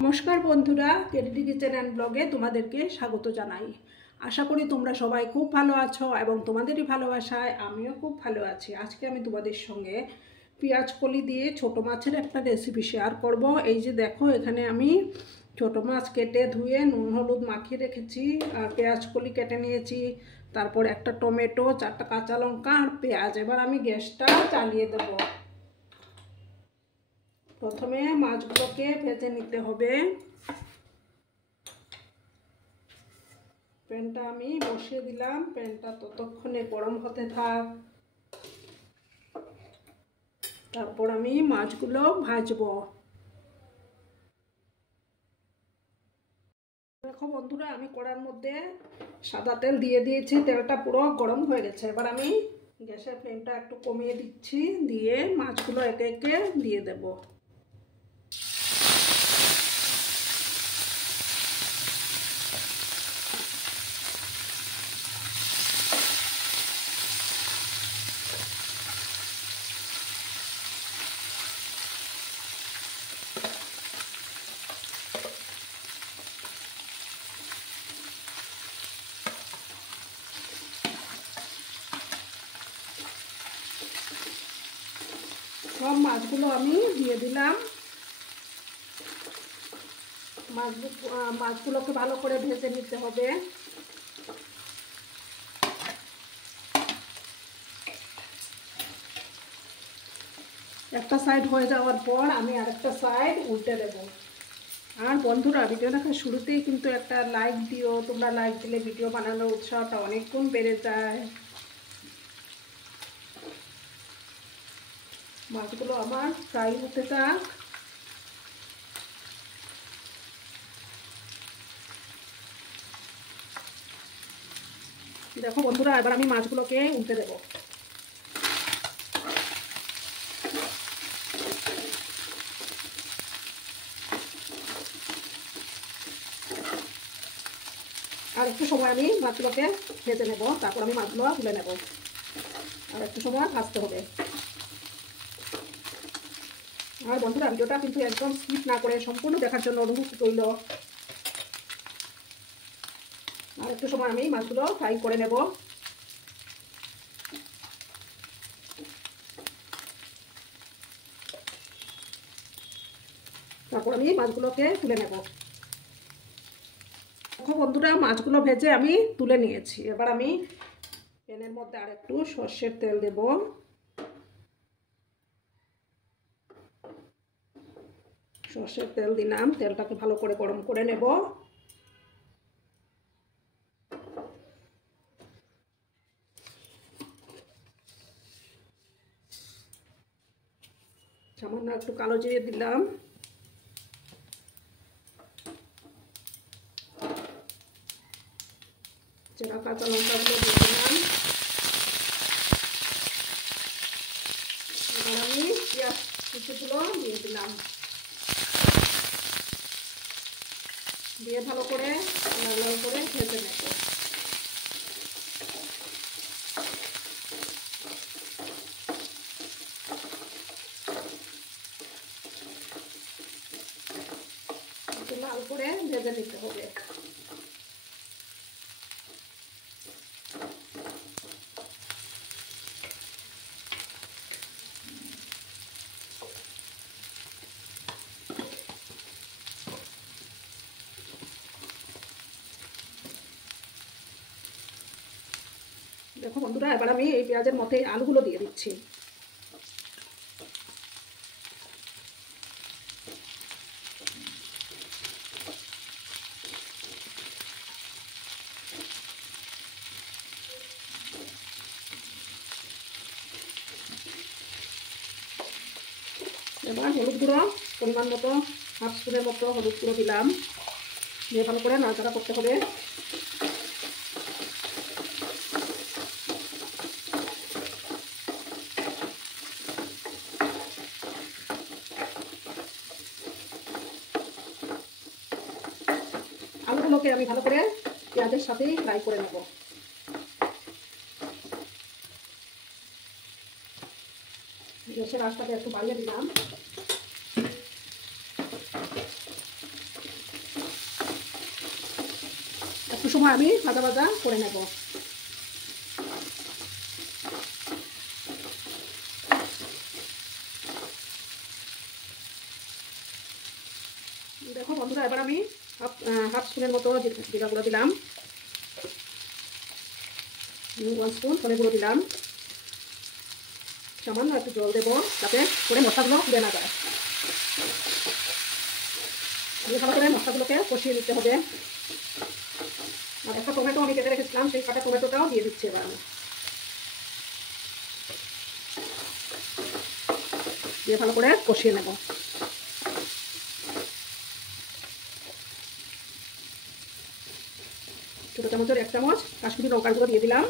নমস্কার বন্ধুরা, KD kitchen and ব্লগে তোমাদেরকে স্বাগত জানাই। আশা করি তোমরা সবাই খুব ভালো আছো এবং তোমাদেরই ভালোবাসায় আমিও খুব ভালো আছি। আজকে আমি তোমাদের সঙ্গে পেঁয়াজ কলি দিয়ে ছোট মাছের একটা রেসিপি শেয়ার করব। এই যে দেখো, এখানে আমি ছোট মাছ কেটে ধুয়ে নুন হলুদ মাখিয়ে রেখেছি আর পেঁয়াজ কলি কেটে নিয়েছি। তারপর একটা টমেটো, 4টা কাঁচা লঙ্কা আর পেঁয়াজ। এবার আমি গ্যাসটা চালিয়ে দেবো। প্রথমে মাছগুলোকে ভেজে নিতে হবে। প্যানটা আমি বসিয়ে দিলাম, প্যানটা ততক্ষণে গরম হতে থাক। তারপর আমি মাছগুলো ভাজবো। দেখো বন্ধুরা, আমি কড়ার মধ্যে সাদা তেল দিয়ে দিয়েছি, তেলটা পুরো গরম হয়ে গেছে। এবার আমি গ্যাসের ফ্লেমটা একটু কমিয়ে দিচ্ছি, দিয়ে মাছগুলো একে একে দিয়ে দেবো। সব মাছগুলো আমি দিয়ে দিলাম। মাছগুলোকে ভালো করে ভেজে নিতে হবে। একটা সাইড হয়ে যাওয়ার পর আমি আরেকটা সাইড উল্টে দেবো। আর বন্ধুরা, ভিডিও দেখার শুরুতেই কিন্তু একটা লাইক দিও। তোমরা লাইক দিলে ভিডিও বানানোর উৎসাহটা অনেক গুণ বেড়ে যায়। মাছগুলো আমার ফ্রাই হতে থাক। দেখো বন্ধুরা, এবার আমি মাছগুলোকে উল্টে দেবো। আর একটু সময় আমি মাছগুলোকে ভেজে নেব, তারপর আমি মাছগুলো তুলে নেব। আর একটু সময় ভাজতে হবে। আর বন্ধুরা, ভিডিওটা কিন্তু একদম স্কিপ না করে সম্পূর্ণ দেখার জন্য অনুরোধ রইল। আর একটু সময় আমি মাছগুলো ফ্রাই করে নেব। তারপর আমি মাছগুলোকে তুলে নেব। দেখো বন্ধুরা, মাছগুলো ভেজে আমি তুলে নিয়েছি। এবার আমি প্যানের মধ্যে আর একটু সর্ষের তেল দেব। সর্ষের তেল দিলাম, তেলটাকে ভালো করে গরম করে নেব। সামান্য একটু কালো জিরে দিলাম। চেরা কাঁচা লঙ্কাগুলো দিয়ে দিলাম। এবার আমি পেঁয়াজ কুচিগুলো দিয়ে দিলাম, দিয়ে ভালো করে লাল লাল করে ভেজে নেব। লাল করে ভেজে নিতে হবে। দেখো বন্ধুরা, এবার আমি এই পেঁয়াজের মধ্যে আলুগুলো দিয়ে দিচ্ছি। এবার হলুদ গুঁড়ো পরিমাণ মতো, হাফ স্পুনের মতো হলুদ গুঁড়ো দিলাম, দিয়ে ভালো করে নাড়াচাড়া করতে হবে। আলুগুলোকে আমি ভালো করে পেঁয়াজের সাথেই ফ্রাই করে নেব। গ্যাসের আঁচটাকে একটু বাড়িয়ে দিলাম। একটু সময় আমি ভাজা ভাজা করে নেব। দেখো বন্ধুরা, এবার আমি হাফ স্পুনের মতো জিরা গুঁড়ো দিলাম, 1 স্পুন ধনে গুঁড়ো দিলাম, সামান্য একটু জল দেবো যাতে করে মশলাগুলো পুড়ে না যায়। ভালো করে মশলাগুলোকে কষিয়ে নিতে হবে। আর একটা টমেটো আমি কেটে রেখেছিলাম, সেই কাটা টমেটোটাও দিয়ে দিচ্ছি এবার আমি। দিয়ে ভালো করে কষিয়ে নেব। ছোটো চামচের 1 চামচ কাশ্মীরি লঙ্কার গুঁড়ো দিয়ে দিলাম,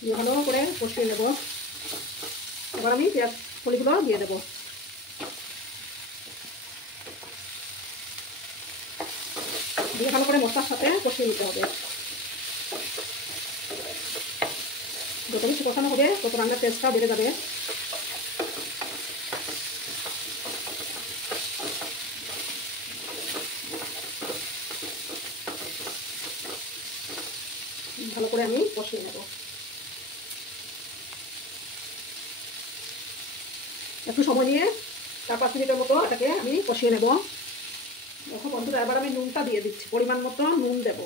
দিয়ে ভালো করে কষিয়ে নেব। এবার আমি পেঁয়াজ কলিগুলো দিয়ে দেবো। দিয়ে ভালো করে মশলার সাথে কষিয়ে নিতে হবে। যত বেশি কষানো হবে তত রান্নার টেস্টটা বেড়ে যাবে। ভালো করে আমি কষিয়ে নেব। একটু সময় নিয়ে 4-5 মিনিটের মতো এটাকে আমি কষিয়ে নেব। দেখো বন্ধুরা, এবার আমি নুনটা দিয়ে দিচ্ছি, পরিমাণ মতো নুন দেব।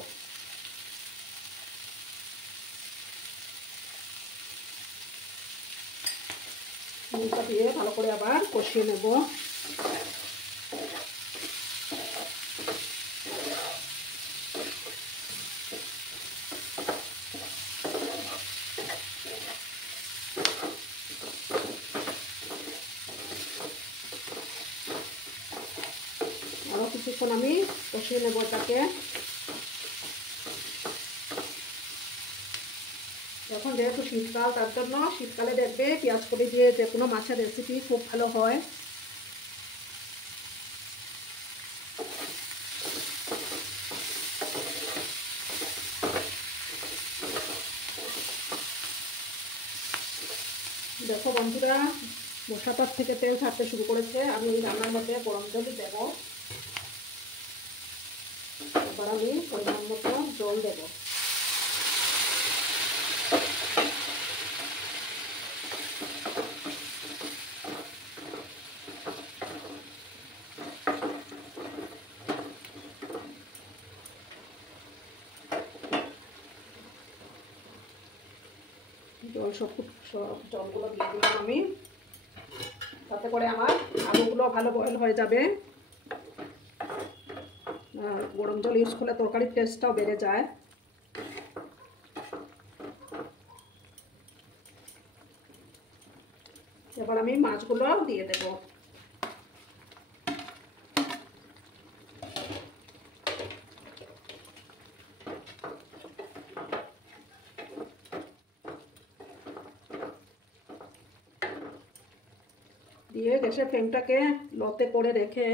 নুনটা দিয়ে ভালো করে আবার কষিয়ে নেব। আরও কিছুক্ষণ আমি কষিয়ে নেব এটাকে। এখন যেহেতু শীতকাল, তার জন্য শীতকালে দেখবে পেঁয়াজ কলি দিয়ে যে কোনো মাছের রেসিপি খুব ভালো হয়। দেখো বন্ধুরা, মশলাটার থেকে তেল ছাড়তে শুরু করেছে। আমি এই রান্নার মধ্যে গরম জল দেব। এবার আমি পরিমাণ মতো জল দেব। সব জলগুলো দিয়ে দিলাম আমি, তাতে করে আমার আলুগুলো ভালো বয়েল হয়ে যাবে। আর গরম জল ইউজ করলে তরকারির টেস্টটাও বেড়ে যায়। এবার আমি মাছগুলো দিয়ে দেব। দিয়ে গ্যাসের ফ্লেমটাকে লোতে করে রেখে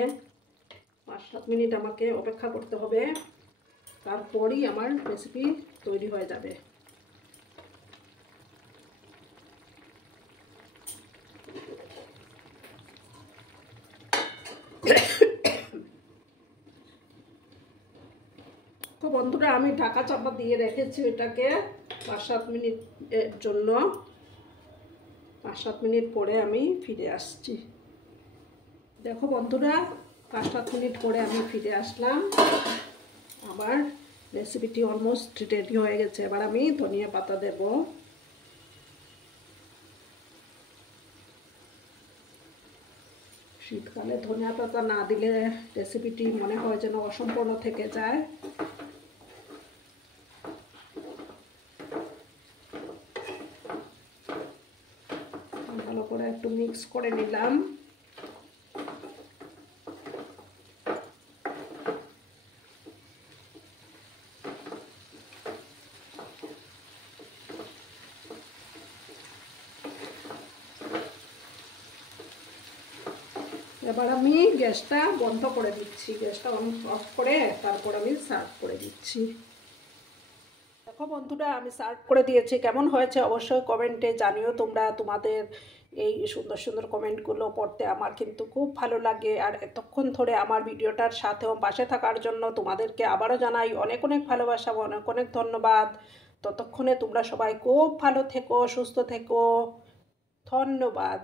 5-7 মিনিট আমাকে অপেক্ষা করতে হবে। তারপরই আমার রেসিপি তৈরি হয়ে যাবে। তো বন্ধুরা, আমি ঢাকা চাপা দিয়ে রেখেছি এটাকে 5-7 মিনিটের জন্য। 5-7 মিনিট পরে আমি ফিরে আসছি। দেখো বন্ধুরা, 5-7 মিনিট পরে আমি ফিরে আসলাম। আমার রেসিপিটি অলমোস্ট রেডি হয়ে গেছে। এবার আমি ধনিয়া পাতা দেব। শীতকালে ধনিয়া পাতা না দিলে রেসিপিটি মনে হয় যেন অসম্পূর্ণ থেকে যায়। ভালো করে একটু মিক্স করে নিলাম। এবার আমি গ্যাসটা বন্ধ করে দিচ্ছি। গ্যাসটা অফ করে তারপর আমি সার্ভ করে দিচ্ছি। দেখো বন্ধুরা, আমি সার্ভ করে দিয়েছি। কেমন হয়েছে অবশ্যই কমেন্টে জানিও তোমরা। তোমাদের এই সুন্দর সুন্দর কমেন্টগুলো পড়তে আমার কিন্তু খুব ভালো লাগে। আর এতক্ষণ ধরে আমার ভিডিওটার সাথেও পাশে থাকার জন্য তোমাদেরকে আবারও জানাই অনেক অনেক ভালোবাসা, অনেক অনেক ধন্যবাদ। ততক্ষণে তোমরা সবাই খুব ভালো থেকো, সুস্থ থেকো। ধন্যবাদ।